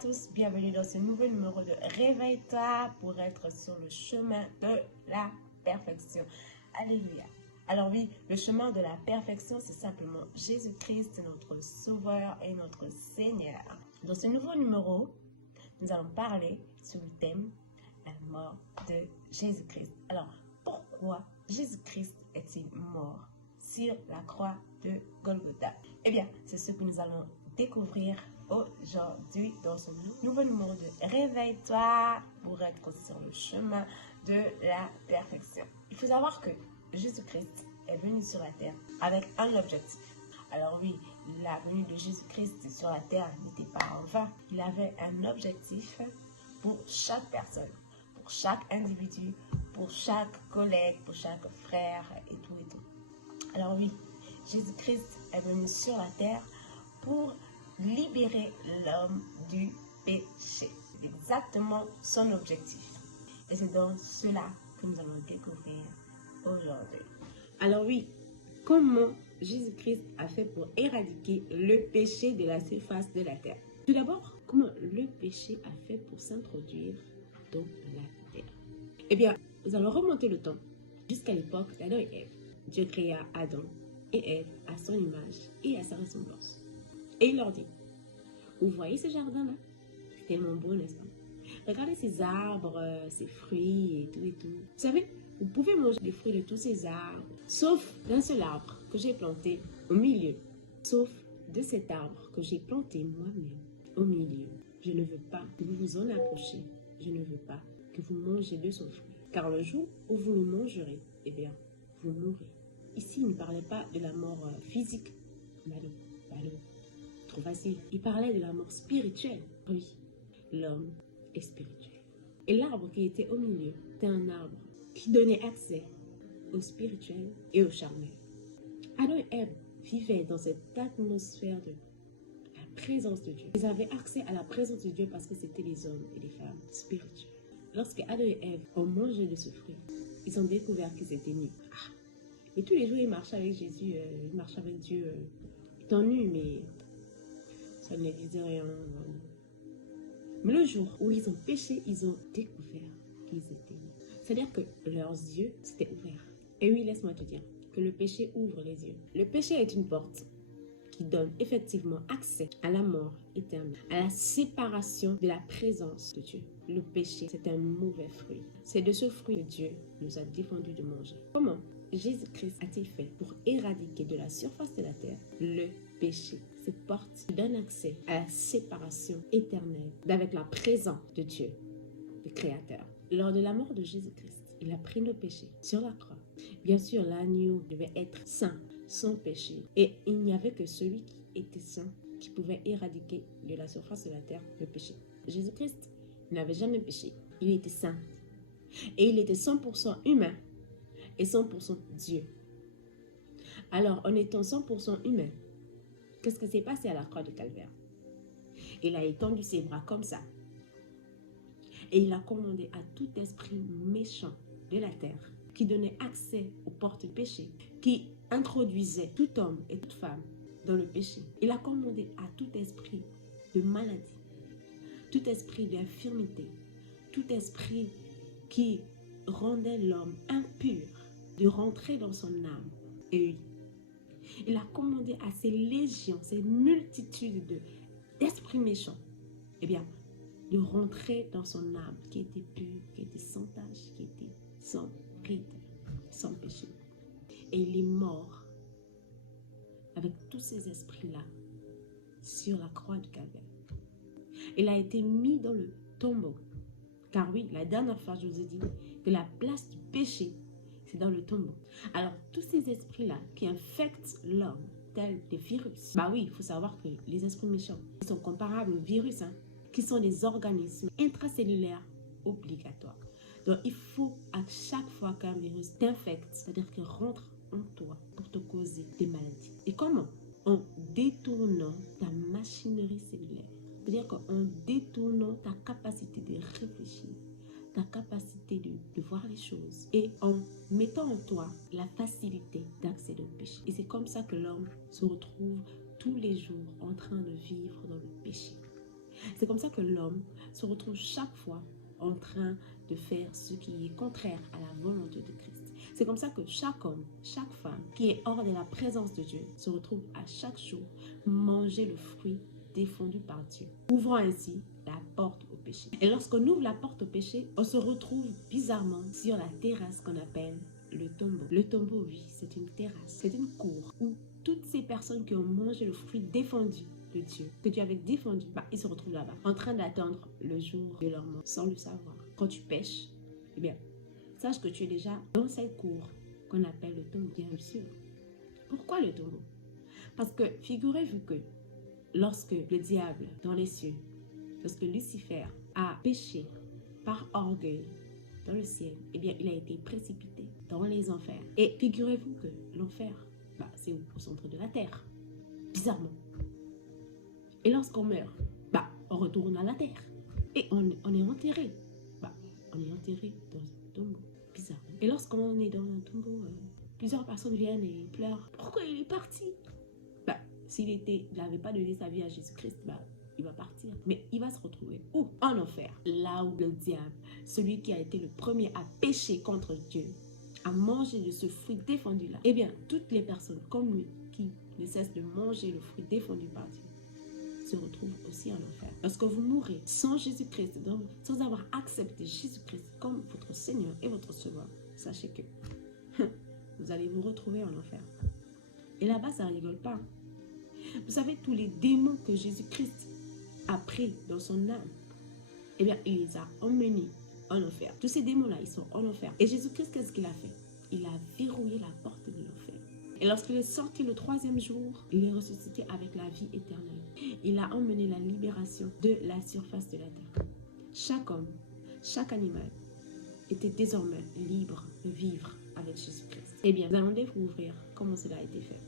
tous, bienvenue dans ce nouveau numéro de Réveille-toi pour être sur le chemin de la perfection. Alléluia. Alors oui, le chemin de la perfection, c'est simplement Jésus-Christ, notre Sauveur et notre Seigneur. Dans ce nouveau numéro, nous allons parler sur le thème la mort de Jésus-Christ. Alors, pourquoi Jésus-Christ est-il mort sur la croix de Golgotha? Eh bien, c'est ce que nous allons découvrir aujourd'hui dans ce nouveau numéro de Réveille-toi pour être sur le chemin de la perfection. Il faut savoir que Jésus-Christ est venu sur la terre avec un objectif. Alors oui, la venue de Jésus-Christ sur la terre n'était pas en vain. Il avait un objectif pour chaque personne, pour chaque individu, pour chaque collègue, pour chaque frère et tout et tout. Alors oui, Jésus-Christ est venu sur la terre pour libérer l'homme du péché. C'est exactement son objectif. Et c'est dans cela que nous allons découvrir aujourd'hui. Alors oui, comment Jésus-Christ a fait pour éradiquer le péché de la surface de la terre? Tout d'abord, comment le péché a fait pour s'introduire dans la terre? Eh bien, nous allons remonter le temps jusqu'à l'époque d'Adam et Ève. Dieu créa Adam et Ève à son image et à sa ressemblance. Et il leur dit, vous voyez ce jardin-là? C'est tellement beau, n'est-ce pas? Regardez ces arbres, ces fruits et tout et tout. Vous savez, vous pouvez manger des fruits de tous ces arbres, sauf d'un seul arbre que j'ai planté au milieu. Sauf de cet arbre que j'ai planté moi-même au milieu. Je ne veux pas que vous vous en approchiez. Je ne veux pas que vous mangez de son fruit. Car le jour où vous le mangerez, eh bien, vous mourrez. Ici, il ne parlait pas de la mort physique. Bah non. Trop facile. Il parlait de la mort spirituelle. Oui, l'homme est spirituel. Et l'arbre qui était au milieu, c'était un arbre qui donnait accès au spirituel et au charnel. Adam et Ève vivaient dans cette atmosphère de la présence de Dieu. Ils avaient accès à la présence de Dieu parce que c'était les hommes et les femmes spirituels. Lorsque Adam et Ève ont mangé de ce fruit, ils ont découvert qu'ils étaient nus. Et tous les jours, ils marchaient avec Jésus, ils marchaient avec Dieu, étant nus, mais ça ne les disait rien. Mais le jour où ils ont péché, ils ont découvert qu'ils étaient nus. C'est-à-dire que leurs yeux s'étaient ouverts. Et oui, laisse-moi te dire que le péché ouvre les yeux. Le péché est une porte qui donne effectivement accès à la mort éternelle, à la séparation de la présence de Dieu. Le péché, c'est un mauvais fruit. C'est de ce fruit que Dieu nous a défendu de manger. Comment Jésus-Christ a-t-il fait pour éradiquer de la surface de la terre le péché? Cette porte qui donne accès à la séparation éternelle avec la présence de Dieu, le Créateur. Lors de la mort de Jésus-Christ, il a pris nos péchés sur la croix. Bien sûr, l'agneau devait être saint, sans péché. Et il n'y avait que celui qui était saint qui pouvait éradiquer de la surface de la terre le péché. Jésus-Christ n'avait jamais péché. Il était saint. Et il était 100% humain et 100% Dieu. Alors, en étant 100% humain, qu'est-ce qui s'est passé à la croix du Calvaire? Il a étendu ses bras comme ça. Et il a commandé à tout esprit méchant de la terre qui donnait accès aux portes du péché, qui introduisait tout homme et toute femme dans le péché. Il a commandé à tout esprit de maladie, tout esprit d'infirmité, tout esprit qui rendait l'homme impur de rentrer dans son âme. Et oui, il a commandé à ces légions, ces multitudes d'esprits méchants, eh bien, de rentrer dans son âme qui était pure, qui était sans tache, qui était sans ride, sans péché. Et il est mort avec tous ces esprits-là sur la croix du Calvaire. Il a été mis dans le tombeau. Car oui, la dernière fois, je vous ai dit que la place du péché, c'est dans le tombeau. Alors, tous ces esprits-là qui infectent l'homme, tels des virus. Bah oui, il faut savoir que les esprits méchants, ils sont comparables aux virus, qui sont des organismes intracellulaires obligatoires. Donc, il faut à chaque fois qu'un virus t'infecte, c'est-à-dire qu'il rentre en toi pour te causer des maladies. Et comment? En détournant ta machinerie cellulaire. C'est-à-dire qu'en détournant ta capacité de réfléchir, ta capacité de voir les choses et en mettant en toi la facilité d'accéder au péché. Et c'est comme ça que l'homme se retrouve tous les jours en train de vivre dans le péché. C'est comme ça que l'homme se retrouve chaque fois en train de faire ce qui est contraire à la volonté de Christ. C'est comme ça que chaque homme, chaque femme qui est hors de la présence de Dieu se retrouve à chaque jour manger le fruit défendu par Dieu, ouvrant ainsi la porte au péché. Et lorsqu'on ouvre la porte au péché, on se retrouve bizarrement sur la terrasse qu'on appelle le tombeau. Le tombeau, oui, c'est une terrasse, c'est une cour où toutes ces personnes qui ont mangé le fruit défendu de Dieu, que Dieu avait défendu, ils se retrouvent là-bas, en train d'attendre le jour de leur mort, sans le savoir. Quand tu pêches, eh bien, sache que tu es déjà dans cette cour qu'on appelle le tombeau, bien sûr. Pourquoi le tombeau? Parce que figurez-vous que lorsque le diable dans les cieux, lorsque Lucifer a péché par orgueil dans le ciel, eh bien, il a été précipité dans les enfers. Et figurez-vous que l'enfer, c'est au centre de la terre, bizarrement. Et lorsqu'on meurt, on retourne à la terre. Et on est enterré. On est enterré dans un tombeau, bizarrement. Et lorsqu'on est dans un tombeau, plusieurs personnes viennent et pleurent. Pourquoi il est parti? S'il n'avait pas donné sa vie à Jésus-Christ, il va partir. Mais il va se retrouver où? En enfer. Là où le diable, celui qui a été le premier à pécher contre Dieu, à manger de ce fruit défendu-là, eh bien, toutes les personnes comme lui qui ne cessent de manger le fruit défendu par Dieu se retrouvent aussi en enfer. Lorsque vous mourrez sans Jésus-Christ, sans avoir accepté Jésus-Christ comme votre Seigneur et votre Sauveur, sachez que vous allez vous retrouver en enfer. Et là-bas, ça ne rigole pas. Vous savez, tous les démons que Jésus-Christ a pris dans son âme, eh bien, il les a emmenés en enfer. Tous ces démons-là, ils sont en enfer. Et Jésus-Christ, qu'est-ce qu'il a fait? Il a verrouillé la porte de l'enfer. Et lorsqu'il est sorti le 3e jour, il est ressuscité avec la vie éternelle. Il a emmené la libération de la surface de la terre. Chaque homme, chaque animal était désormais libre de vivre avec Jésus-Christ. Eh bien, nous allons découvrir comment cela a été fait.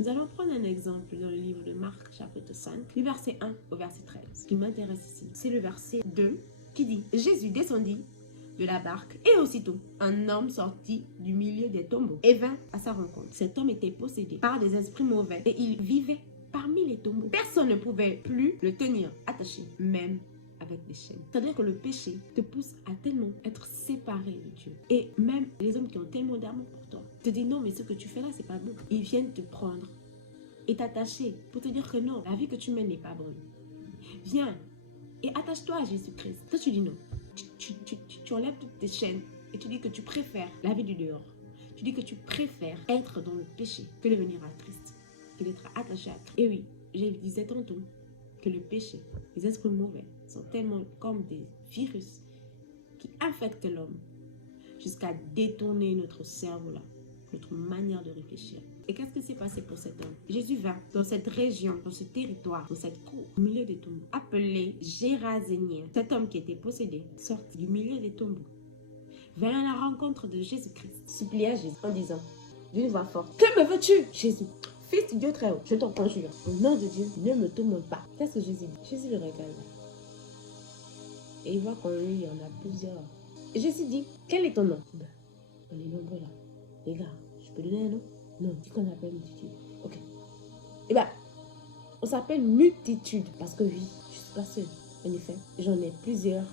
Nous allons prendre un exemple dans le livre de Marc, chapitre 5, du verset 1 au verset 13. Ce qui m'intéresse ici, c'est le verset 2 qui dit « Jésus descendit de la barque et aussitôt, un homme sortit du milieu des tombeaux et vint à sa rencontre. Cet homme était possédé par des esprits mauvais et il vivait parmi les tombeaux. Personne ne pouvait plus le tenir attaché, même avec des chaînes. » C'est-à-dire que le péché te pousse à tellement être séparé de Dieu. Et même les hommes qui ont tellement d'amour pour toi te disent non, mais ce que tu fais là, c'est pas bon. Ils viennent te prendre et t'attacher pour te dire que non, la vie que tu mènes n'est pas bonne. Viens et attache-toi à Jésus-Christ. Toi, tu dis non. Tu enlèves toutes tes chaînes et tu dis que tu préfères la vie du dehors. Tu dis que tu préfères être dans le péché que de venir à Christ, que d'être attaché à Christ. Et oui, je disais tantôt que le péché, les esprits mauvais, sont tellement comme des virus qui infectent l'homme jusqu'à détourner notre cerveau-là, notre manière de réfléchir. Et qu'est-ce qui s'est passé pour cet homme? Jésus va dans cette région, dans ce territoire, dans cette cour, au milieu des tombeaux, appelé Gérasénien. Cet homme qui était possédé sort du milieu des tombeaux, vers la rencontre de Jésus-Christ, supplia Jésus en disant d'une voix forte: que me veux-tu, Jésus, fils du Dieu très haut? Je t'en conjure, au nom de Dieu, ne me tourmente pas. Qu'est-ce que Jésus dit? Jésus le regarde et il voit qu'en lui, il y en a plusieurs. Et Jésus dit: quel est ton nom? On est nombreux là. Les gars, je peux donner un nom? Non, dis qu'on appelle multitude. Ok. Eh bien, on s'appelle multitude parce que oui, je ne suis pas seule. En effet, j'en ai plusieurs.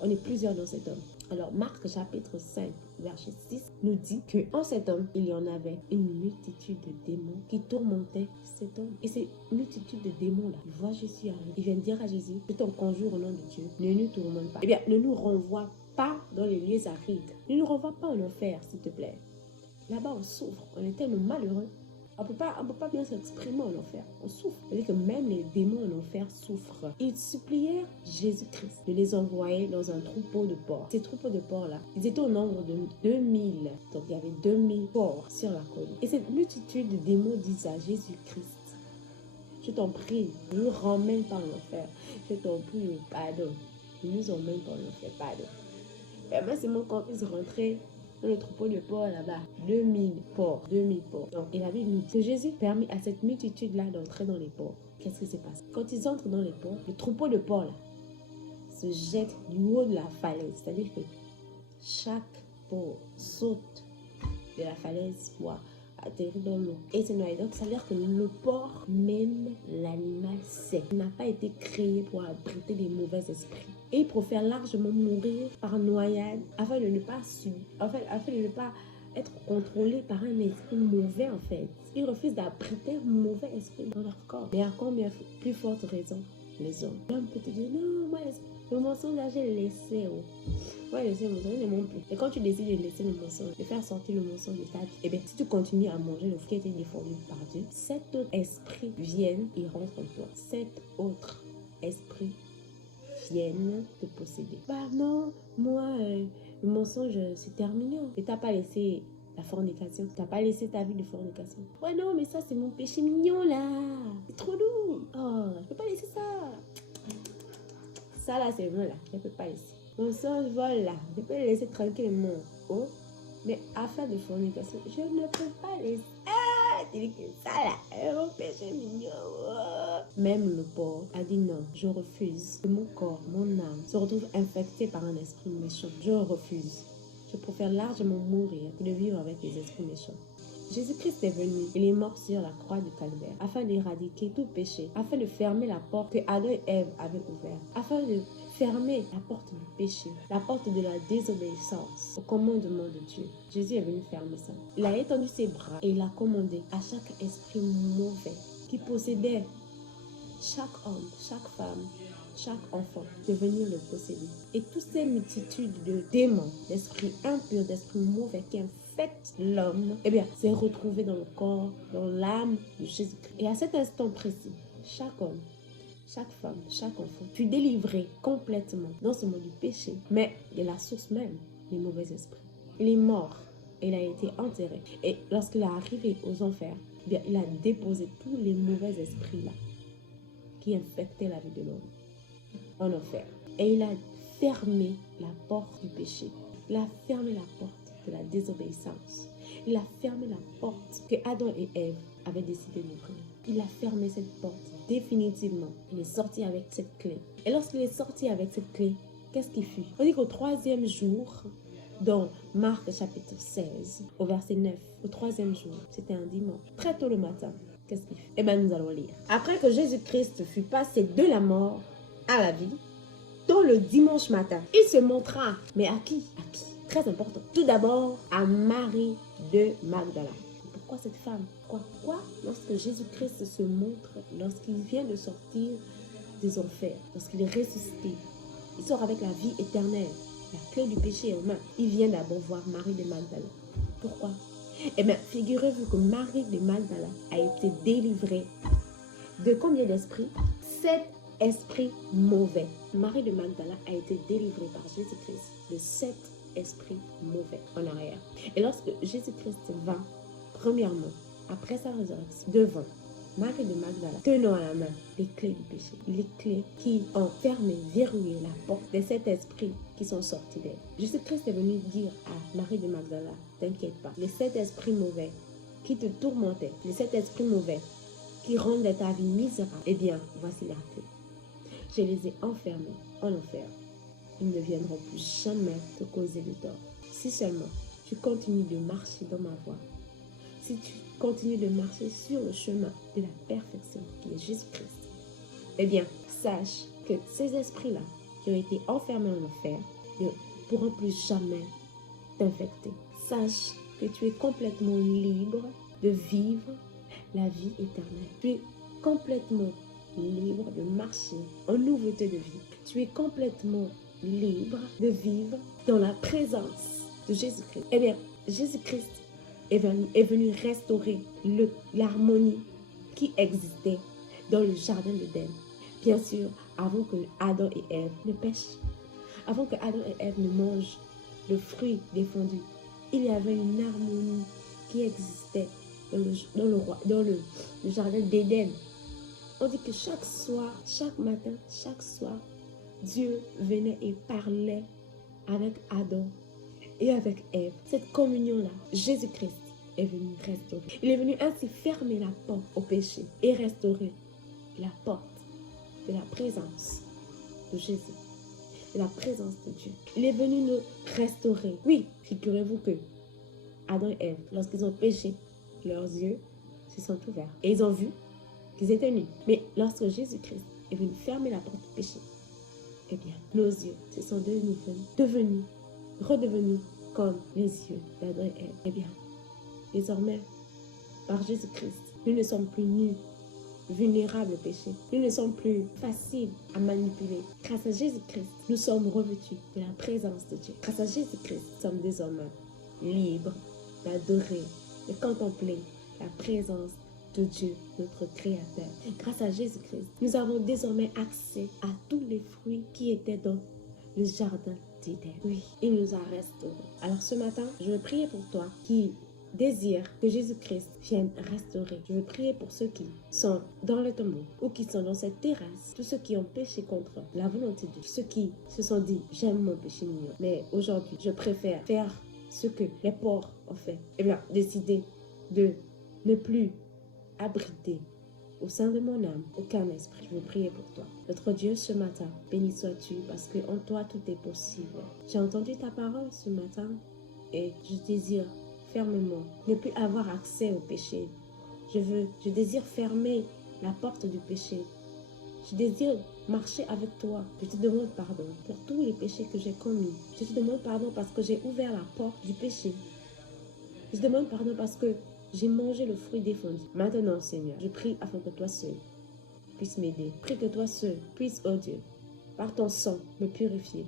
On est plusieurs dans cet homme. Alors, Marc chapitre 5, verset 6 nous dit qu'en cet homme, il y en avait une multitude de démons qui tourmentaient cet homme. Et ces multitudes de démons-là, ils voient Jésus arriver. Ils viennent dire à Jésus: je t'en conjure au nom de Dieu, ne nous tourmente pas. Eh bien, ne nous renvoie pas dans les lieux arides. Ne nous renvoie pas en enfer, s'il te plaît. Là-bas, on souffre. On est tellement malheureux. On ne peut pas bien s'exprimer en enfer. On souffre. C'est-à-dire que même les démons en enfer souffrent. Ils supplièrent Jésus-Christ de les envoyer dans un troupeau de porcs. Ces troupeaux de porcs-là, ils étaient au nombre de 2000. Donc, il y avait 2000 porcs sur la colline. Et cette multitude de démons disent à Jésus-Christ: je t'en prie, ne nous ramène pas en enfer. Je t'en prie, pardon. Ne nous emmène pas en enfer, pardon. Et moi, c'est mon qu'on puisse rentrer dans le troupeau de porcs là-bas. 2000 porcs. 2000 porcs. Donc, et la Bible nous dit que Jésus permet à cette multitude-là d'entrer dans les porcs. Qu'est-ce qui se passe? Quand ils entrent dans les porcs, le troupeau de porcs là se jette du haut de la falaise. C'est-à-dire que chaque porc saute de la falaise pour atterri dans l'eau et s'est noyé. Donc ça veut dire que le porc, même l'animal sait, n'a pas été créé pour abriter des mauvais esprits. Et il préfère largement mourir par noyade afin de ne pas afin de ne pas être contrôlé par un esprit mauvais en fait. Il refuse d'abriter un mauvais esprit dans leur corps. Mais à combien plus forte raison les hommes. L'homme peut te dire non, moi le mensonge là j'ai laissé. Moi je laissé le mensonge, je ne monte plus. Et quand tu décides de laisser le mensonge, de faire sortir le mensonge de ta vie, et bien si tu continues à manger le fruit qui a été défendu par Dieu, cet autre esprit vienne et rentre en toi. Cet autre esprit viennent te posséder. Bah non, moi, le mensonge, c'est terminé. Et t'as pas laissé la fornication. T'as pas laissé ta vie de fornication. Ouais, non, mais ça, c'est mon péché mignon, là. C'est trop doux. Oh, je peux pas laisser ça. Ça, là, c'est vrai, là. Je peux pas laisser. Mensonge, vol, là. Je peux le laisser tranquillement. Oh, mais affaire de fornication, je ne peux pas laisser. C'est ça là, mon péché mignon. Même le porc a dit non, je refuse que mon corps, mon âme se retrouve infecté par un esprit méchant. Je refuse. Je préfère largement mourir que de vivre avec les esprits méchants. Jésus-Christ est venu, il est mort sur la croix du calvaire afin d'éradiquer tout péché, afin de fermer la porte que Adam et Ève avaient ouverte, afin de fermer la porte du péché, la porte de la désobéissance au commandement de Dieu. Jésus est venu fermer ça. Il a étendu ses bras et il a commandé à chaque esprit mauvais qui possédait chaque homme, chaque femme, chaque enfant de venir le posséder. Et toutes ces multitudes de démons, d'esprits impurs, d'esprits mauvais qui infectent l'homme, eh bien, c'est retrouvé dans le corps, dans l'âme de Jésus-Christ. Et à cet instant précis, chaque homme, chaque femme, chaque enfant fut délivré complètement, non seulement du péché, mais de la source même, des mauvais esprits. Il est mort et il a été enterré. Et lorsqu'il est arrivé aux enfers, eh bien, il a déposé tous les mauvais esprits-là qui infectaient la vie de l'homme en enfer. Et il a fermé la porte du péché. Il a fermé la porte de la désobéissance. Il a fermé la porte que Adam et Ève avaient décidé d'ouvrir. Il a fermé cette porte définitivement. Il est sorti avec cette clé. Et lorsqu'il est sorti avec cette clé, qu'est-ce qu'il fut? On dit qu'au troisième jour, dans Marc chapitre 16, au verset 9, au troisième jour, c'était un dimanche, très tôt le matin, qu'est-ce qu'il fait? Eh bien, nous allons lire. Après que Jésus-Christ fut passé de la mort à la vie, dans le dimanche matin, il se montra. Mais à qui? À qui? Très important. Tout d'abord, à Marie de Magdala. Pourquoi cette femme? Pourquoi lorsque Jésus-Christ se montre, lorsqu'il vient de sortir des enfers, lorsqu'il est ressuscité, il sort avec la vie éternelle, la clé du péché en main, il vient d'abord voir Marie de Magdala. Pourquoi? Eh bien, figurez-vous que Marie de Magdala a été délivrée de combien d'esprits? 7 esprits mauvais. Marie de Magdala a été délivrée par Jésus-Christ de 7 esprits mauvais en arrière. Et lorsque Jésus-Christ vint, premièrement, après sa résurrection, devant Marie de Magdala, tenant à la main les clés du péché, les clés qui ont fermé, verrouillé la porte des 7 esprits qui sont sortis d'elle. Jésus-Christ est venu dire à Marie de Magdala, t'inquiète pas, les 7 esprits mauvais qui te tourmentaient, les 7 esprits mauvais qui rendaient ta vie misérable, eh bien, voici la clé. Je les ai enfermés en enfer. Ils ne viendront plus jamais te causer de tort. Si seulement tu continues de marcher dans ma voie, si tu continues de marcher sur le chemin de la perfection qui est Jésus-Christ, eh bien, sache que ces esprits-là qui ont été enfermés en enfer ne pourront plus jamais t'infecter. Sache que tu es complètement libre de vivre la vie éternelle. Tu es complètement libre de marcher en nouveauté de vie. Tu es complètement libre de vivre dans la présence de Jésus-Christ. Eh bien, Jésus-Christ est venu restaurer l'harmonie qui existait dans le jardin d'Éden. Bien sûr, avant que Adam et Ève ne pêchent, avant que Adam et Ève ne mangent le fruit défendu, il y avait une harmonie qui existait dans le jardin d'Éden. On dit que chaque soir, chaque matin, chaque soir, Dieu venait et parlait avec Adam et avec Ève. Cette communion-là, Jésus-Christ est venu restaurer. Il est venu ainsi fermer la porte au péché et restaurer la porte de la présence de Jésus, de la présence de Dieu. Il est venu nous restaurer. Oui, figurez-vous que Adam et Ève, lorsqu'ils ont péché, leurs yeux se sont ouverts et ils ont vu qu'ils étaient nus. Mais lorsque Jésus-Christ est venu fermer la porte du péché, eh bien, nos yeux se sont redevenus comme les yeux d'Adam et Ève. Eh bien, désormais, par Jésus-Christ, nous ne sommes plus nus, vulnérables au péché. Nous ne sommes plus faciles à manipuler. Grâce à Jésus-Christ, nous sommes revêtus de la présence de Dieu. Grâce à Jésus-Christ, nous sommes désormais libres d'adorer, de contempler la présence de Dieu, notre Créateur. Grâce à Jésus-Christ, nous avons désormais accès à tous les fruits qui étaient dans le jardin d'Éden. Oui, il nous a restaurés. Alors ce matin, je veux prier pour toi qui désire que Jésus-Christ vienne restaurer. Je veux prier pour ceux qui sont dans le tombeau ou qui sont dans cette terrasse, tous ceux qui ont péché contre la volonté de Dieu, ceux qui se sont dit j'aime mon péché mignon, mais aujourd'hui je préfère faire ce que les porcs ont fait. Et bien, décider de ne plus abriter au sein de mon âme aucun esprit. Je veux prier pour toi. Notre Dieu, ce matin, béni sois-tu parce que en toi tout est possible. J'ai entendu ta parole ce matin et je désire fermement ne plus avoir accès au péché. Je désire fermer la porte du péché. Je désire marcher avec toi. Je te demande pardon pour tous les péchés que j'ai commis. Je te demande pardon parce que j'ai ouvert la porte du péché. Je te demande pardon parce que j'ai mangé le fruit défendu. Maintenant, Seigneur, je prie afin que toi seul puisses m'aider. Je prie que toi seul puisses, oh Dieu, par ton sang, me purifier,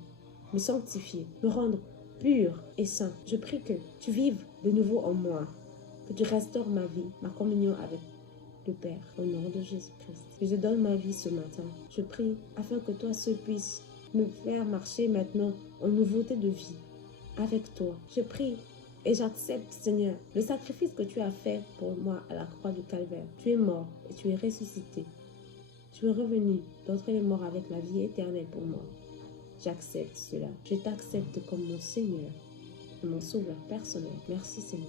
me sanctifier, me rendre pur et saint. Je prie que tu vives de nouveau en moi, que tu restaures ma vie, ma communion avec le Père, au nom de Jésus-Christ. Je te donne ma vie ce matin. Je prie afin que toi seul puisses me faire marcher maintenant en nouveauté de vie avec toi. Je prie et j'accepte, Seigneur, le sacrifice que tu as fait pour moi à la croix du Calvaire. Tu es mort et tu es ressuscité. Tu es revenu d'entre les morts avec la vie éternelle pour moi. J'accepte cela. Je t'accepte comme mon Seigneur et mon Sauveur personnel. Merci, Seigneur,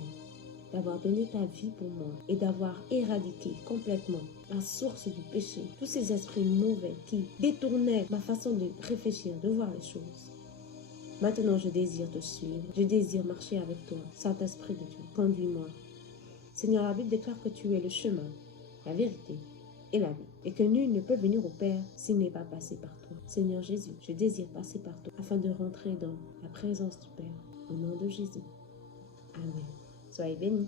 d'avoir donné ta vie pour moi et d'avoir éradiqué complètement la source du péché, tous ces esprits mauvais qui détournaient ma façon de réfléchir, de voir les choses. Maintenant, je désire te suivre. Je désire marcher avec toi. Saint-Esprit de Dieu, conduis-moi. Seigneur, la Bible déclare que tu es le chemin, la vérité et la vie. Et que nul ne peut venir au Père s'il n'est pas passé par toi. Seigneur Jésus, je désire passer par toi afin de rentrer dans la présence du Père. Au nom de Jésus. Amen. Soyez bénis.